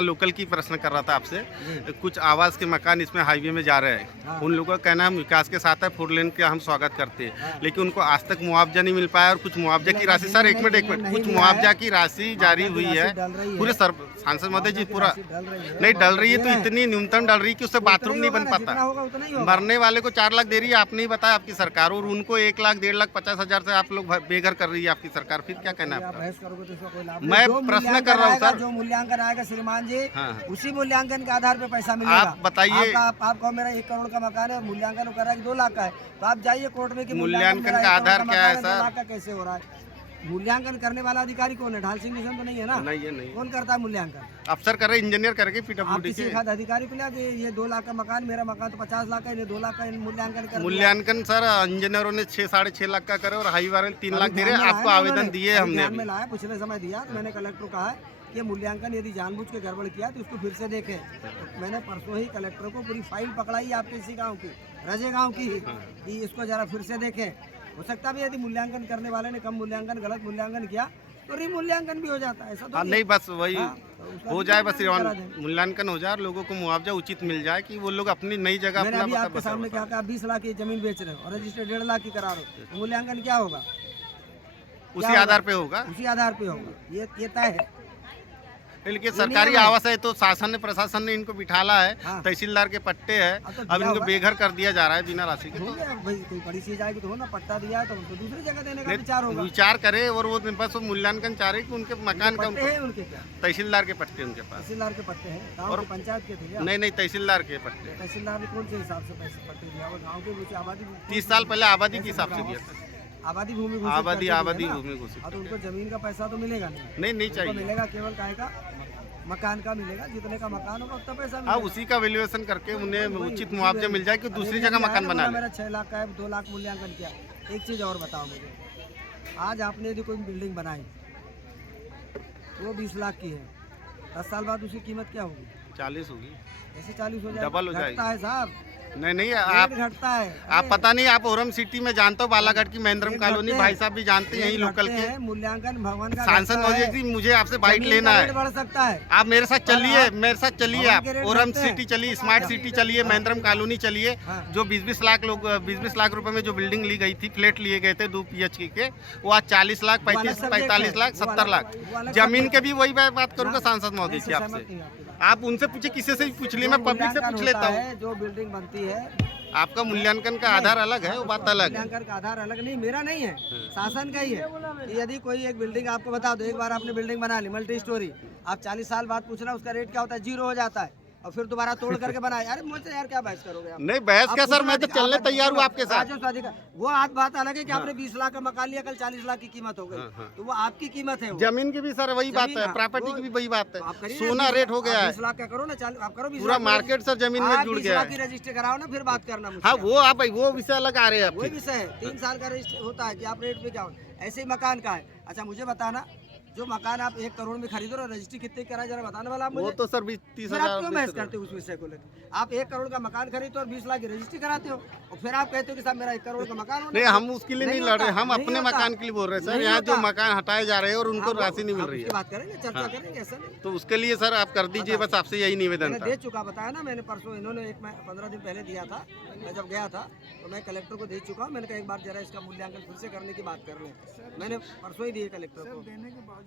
Local की प्रश्न कर रहा था आपसे। कुछ आवास के मकान इसमें हाईवे में जा रहे हैं। हाँ। उन लोगों का कहना है विकास के साथ है, 4 लेन का हम स्वागत करते हैं। हाँ। लेकिन उनको आज तक मुआवजा नहीं मिल पाया और कुछ मुआवजा की राशि, सर एक मिनट, कुछ मुआवजा की राशि जारी हुई है पूरे सांसद महोदय जी, पूरा नहीं डल रही है। तो इतनी न्यूनतम डल रही है कि उससे बाथरूम नहीं बन पाता। मरने वाले को 4 लाख दे रही है, आपने ही बताया आपकी सरकार, और उनको 1 लाख 1.5 लाख 50,000 से आप लोग बेघर कर रही है आपकी सरकार। फिर क्या कहना है आपका? मैं प्रश्न कर रहा हूँ सर, जो मूल्यांकन आएगा श्रीमान जी, उसी मूल्यांकन के आधार पे पैसा मिलेगा। आप बताइए, आपको मेरा 1 करोड़ का मकान है और मूल्यांकन कर रहा है 2 लाख का है, तो आप जाइए कोर्ट में कि मूल्यांकन का आधार क्या है सर? 2 लाख का कैसे हो रहा है? मूल्यांकन करने वाला अधिकारी कौन है? ढाल सिंह निशन तो नहीं है ना? नहीं है, नहीं। कौन करता है मूल्यांकन? अफसर कर रहे, इंजीनियर करके पीडब्ल्यूडी के खाद अधिकारी को लिया कि ये 2 लाख का मकान, मेरा मकान तो 50 लाख का है, 2 लाख का मूल्यांकन कर। मूल्यांकन सर इंजीनियरों ने 6-6.5 लाख का करे और हाई वाले 3 लाख दे रहे। आपको आवेदन दिए हमने, में लाया, पिछले समय दिया, तो मैंने कलेक्टर को कहा है कि मूल्यांकन यदि जानबूझ के गड़बड़ किया तो उसको फिर से देखें। तो मैंने परसों ही कलेक्टर को पूरी फाइल पकड़ाई आपके इसी गाँव की, रजे गाँव की, कि इसको जरा फिर से देखें। हो सकता है यदि मूल्यांकन करने वाले ने कम मूल्यांकन, गलत मूल्यांकन किया तो रिमूल्यांकन भी हो जाता है। ऐसा तो नहीं, बस वही हो जाए, बस मूल्यांकन हो जाए, लोगों को मुआवजा उचित मिल जाए कि वो लोग अपनी नई जगह। मैंने अभी आपके सामने क्या कहा, 20 लाख की जमीन बेच रहे हो और रजिस्टर 1.5 लाख की करा रहे हो, तो मूल्यांकन क्या होगा? उसी आधार पे होगा, उसी आधार पे होगा, ये तय है। लेकिन सरकारी आवास है तो शासन ने, प्रशासन ने इनको बिठाला है। हाँ। तहसीलदार के पट्टे हैं, अब इनको बेघर कर दिया जा रहा है बिना राशि के। भाई कोई बड़ी चीज आएगी तो हो ना, पट्टा दिया है तो उनको दूसरी जगह देने का विचार होगा। विचार करे, और वो बस मूल्यांकन चाह रहे कि उनके मकान का है, उनके क्या तहसीलदार के पट्टे उनके पास। तहसीलदार के पट्टे हैं और पंचायत के थे? नहीं, तहसीलदार के पट्टे। तहसीलदार ने कौन से हिसाब से पैसे पट्टे दिया? और गाँव के आबादी 30 साल पहले आबादी के हिसाब से दिया था। आबादी भूमि घोषित, आबादी भूमि घोषित। तो उनको जमीन का पैसा तो मिलेगा नहीं चाहिए, मिलेगा केवल काय का मकान का मिलेगा, जितने का मकान होगा उतना पैसा मिलेगा। हाँ, उसी का वैल्यूएशन करके उन्हें उचित मुआवजा मिल जाए कि दूसरी जगह मकान बना ले। मेरा 6 लाख का है, 2 लाख मूल्यांकन किया। एक चीज़ और बताओ मुझे, आज आपने यदि कोई बिल्डिंग बनाई वो 20 लाख की है, 10 साल बाद उसकी कीमत क्या होगी? 40 होगी। ऐसे 40 हो जाए, डबल हो जाएगा है साहब। नहीं, आप घटता है। आप पता नहीं, आप ओरम सिटी में जानते हो, बालाघाट की महेंद्रम कॉलोनी, भाई साहब भी जानते हैं, यही लोकल के मूल्यांकन भवन का सांसद महोदय जी, मुझे आपसे बाइट लेना है। बढ़ सकता है, आप मेरे साथ चलिए, आप ओरम सिटी चलिए, स्मार्ट सिटी चलिए, महेंद्रम कॉलोनी चलिए। जो 20-20 लाख लोग 20-20 लाख रुपए में जो बिल्डिंग ली गई थी, फ्लैट लिए गए थे 2 PHK के, वो आज 40 लाख 45 लाख 70 लाख जमीन के भी। वही बात करूँगा सांसद महोदय जी आपसे, आप उनसे पूछे, किसी से भी पूछ लिए, मैं पब्लिक से पूछ लेता हूँ। जो बिल्डिंग बनती है, आपका मूल्यांकन का आधार अलग है, वो बात अलग है। मूल्यांकन का आधार अलग नहीं, मेरा नहीं है, शासन का ही है। यदि कोई एक बिल्डिंग आपको बता दो, एक बार आपने बिल्डिंग बना ली मल्टी स्टोरी, आप 40 साल बाद पूछना उसका रेट क्या होता है, 0 हो जाता है, और फिर दोबारा तोड़ करके बनाए। अरे मुझसे यार क्या बहस करोगे आप? नहीं बहस क्या सर, मैं तो चलने तैयार हूँ आपके साथ। वो बात अलग है कि आपने 20 लाख का मकान लिया, कल 40 लाख की कीमत हो गई, तो वो आपकी कीमत है। जमीन की भी सर वही बात है, प्रॉपर्टी की भी वही बात है, सोना रेट हो गया है। 20 लाख का करो ना, आप करो, पूरा मार्केट सर जमीन में जुड़ गया है। रजिस्टर कराओ ना, फिर बात करना। हाँ, वो आप वो विषय अलग आ रहे हैं, वही विषय है। 3 साल का रजिस्टर होता है कि आप रेट पे क्या हो, ऐसे ही मकान का है। अच्छा मुझे बताना, जो मकान आप 1 करोड़ में खरीदो और रजिस्ट्री कितने कराए, जरा बताने वाला आप मुझे। वो तो सर 20-30 हजार। क्यों बहस करते हो उस विषय को लेकर? आप 1 करोड़ का मकान खरीदते हो और 20 लाख की रजिस्ट्री कराते हो, और फिर आप कहते हो कि साहब मेरा 1 करोड़ का मकान नहीं, हम उसके लिए नहीं लड़ रहे, हम अपने मकान के लिए बोल रहे हैं सर। यहाँ जो मकान हटाए जा रहे हैं और उनको राशि नहीं मिल रही है, बात करेंगे, चर्चा करेंगे, ऐसा नहीं। तो उसके लिए सर आप कर दीजिए, बस आपसे यही निवेदन था। दे चुका, बताया ना मैंने, परसों इन्होंने 15 दिन पहले दिया था, मैं जब गया था तो मैं कलेक्टर को दे चुका हूँ। मैंने कहा एक बार जरा इसका मूल्यांकन फिर से करने की बात कर लें, मैंने परसों ही दिए कलेक्टर को।